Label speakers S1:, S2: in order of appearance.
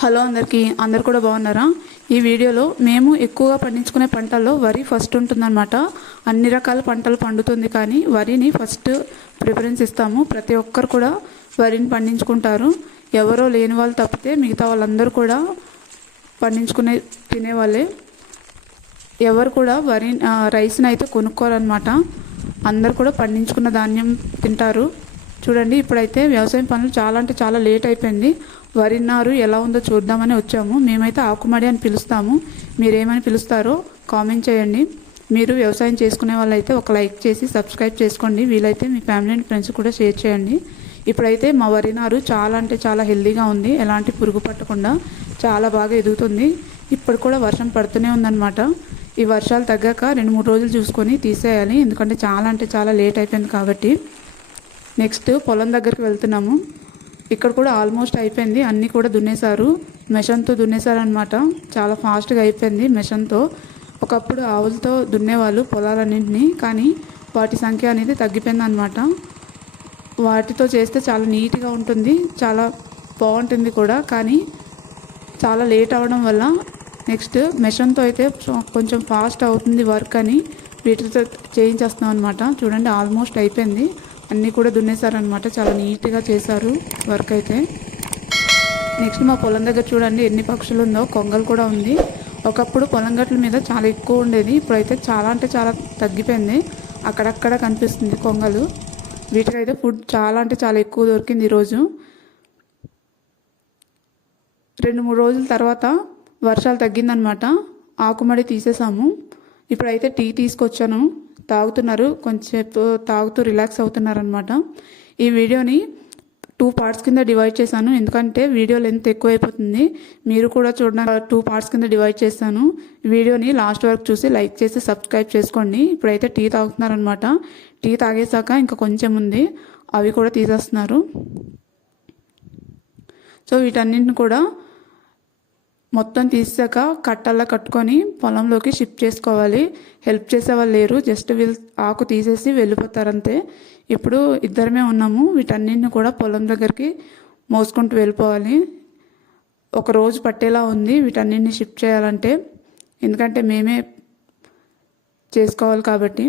S1: Hello అందరికీ అందరు కూడా బాగున్నారా? ఈ వీడియోలో మేము ఎక్కువగా పండించుకునే పంటల్లో వరి ఫస్ట్ ఉంటుందన్నమాట. అన్ని రకాల పంటలు పండుతుంది కానీ వరిని ఫస్ట్ ప్రిఫరెన్స్ ఇస్తాము. ప్రతి ఒక్కరు కూడా వరిని పండించుకుంటారు. ఎవరో లేని వాళ్ళు తప్పితే మిగతా వాళ్ళందరూ కూడా పండించుకునే తినేవాళ్ళే. ఎవరు కూడా వరి రైస్ని అయితే కొనుక్కోరనమాట అందరు కూడా పండించుకున్న ధాన్యం తింటారు. చూడండి ఇప్పుడైతే వ్యవసాయం పనులు చాలా అంటే చాలా లేట్ అయిపోయింది. వరి నారు ఎలా ఉందో చూద్దామని వచ్చాము. మేమైతే ఆకుమడి అని పిలుస్తాము. మీరేమని పిలుస్తారో కామెంట్ చేయండి. మీరు వ్యవసాయం చేసుకునే వాళ్ళైతే ఒక లైక్ చేసి సబ్స్క్రైబ్ చేసుకోండి. వీలైతే మీ ఫ్యామిలీ అండ్ ఫ్రెండ్స్ కూడా షేర్ చేయండి. ఇప్పుడైతే మా వరి నారు చాలా అంటే చాలా హెల్దీగా ఉంది. ఎలాంటి పురుగు పట్టకుండా చాలా బాగా ఎదుగుతుంది. ఇప్పుడు కూడా వర్షం పడుతూనే ఉందన్నమాట. ఈ వర్షాలు తగ్గాక రెండు మూడు రోజులు చూసుకొని తీసేయాలి. ఎందుకంటే చాలా అంటే చాలా లేట్ అయిపోయింది కాబట్టి. నెక్స్ట్ పొలం దగ్గరికి వెళ్తున్నాము. ఇక్కడ కూడా ఆల్మోస్ట్ అయిపోయింది. అన్నీ కూడా దున్నేశారు. మెషన్తో దున్నేశారు అనమాట చాలా ఫాస్ట్గా అయిపోయింది మెషన్తో ఒకప్పుడు ఆవులతో దున్నేవాళ్ళు పొలాలన్నింటినీ కానీ వాటి సంఖ్య అనేది తగ్గిపోయింది అనమాట వాటితో చేస్తే చాలా నీట్గా ఉంటుంది. చాలా బాగుంటుంది కూడా. కానీ చాలా లేట్ అవ్వడం వల్ల నెక్స్ట్ మెషన్తో అయితే కొంచెం ఫాస్ట్ అవుతుంది వర్క్ అని వీటితో చేయించేస్తున్నాం అనమాట చూడండి ఆల్మోస్ట్ అయిపోయింది. అన్నీ కూడా దున్నేశారనమాట చాలా నీట్గా చేశారు వర్క్ అయితే. నెక్స్ట్ మా పొలం దగ్గర చూడండి ఎన్ని పక్షులు ఉందో కొంగలు కూడా ఉంది. ఒకప్పుడు పొలం గట్ల మీద చాలా ఎక్కువ ఉండేది ఇప్పుడైతే చాలా అంటే చాలా తగ్గిపోయింది. అక్కడక్కడ కనిపిస్తుంది కొంగలు. వీటికైతే ఫుడ్ చాలా అంటే చాలా ఎక్కువ దొరికింది ఈరోజు రెండు మూడు రోజుల తర్వాత వర్షాలు తగ్గిందనమాట ఆకుమడి తీసేసాము. ఇప్పుడైతే టీ తీసుకొచ్చాను. తాగుతున్నారు కొంచెంసేపు తాగుతూ రిలాక్స్ అవుతున్నారనమాట ఈ వీడియోని టూ పార్ట్స్ కింద డివైడ్ చేశాను. ఎందుకంటే వీడియో లెంత్ ఎక్కువ అయిపోతుంది మీరు కూడా చూడడానికి టూ పార్ట్స్ కింద డివైడ్ చేశాను. వీడియోని లాస్ట్ వరకు చూసి లైక్ చేసి సబ్స్క్రైబ్ చేసుకోండి. ఇప్పుడైతే టీ తాగుతున్నారనమాట టీ తాగేశాక ఇంకా కొంచెం ఉంది. అవి కూడా తీసేస్తున్నారు. సో వీటన్నింటిని కూడా మొత్తం తీసాక కట్టల్లా కట్టుకొని పొలంలోకి షిఫ్ట్ చేసుకోవాలి. హెల్ప్ చేసే వాళ్ళు లేరు. జస్ట్ వీళ్ళు ఆకు తీసేసి వెళ్ళిపోతారంతే. ఇప్పుడు ఇద్దరమే ఉన్నాము. వీటన్నింటిని కూడా పొలం దగ్గరికి మోసుకుంటూ వెళ్ళిపోవాలి. ఒక రోజు పట్టేలా ఉంది వీటన్నింటిని షిఫ్ట్ చేయాలంటే. ఎందుకంటే మేమే చేసుకోవాలి కాబట్టి.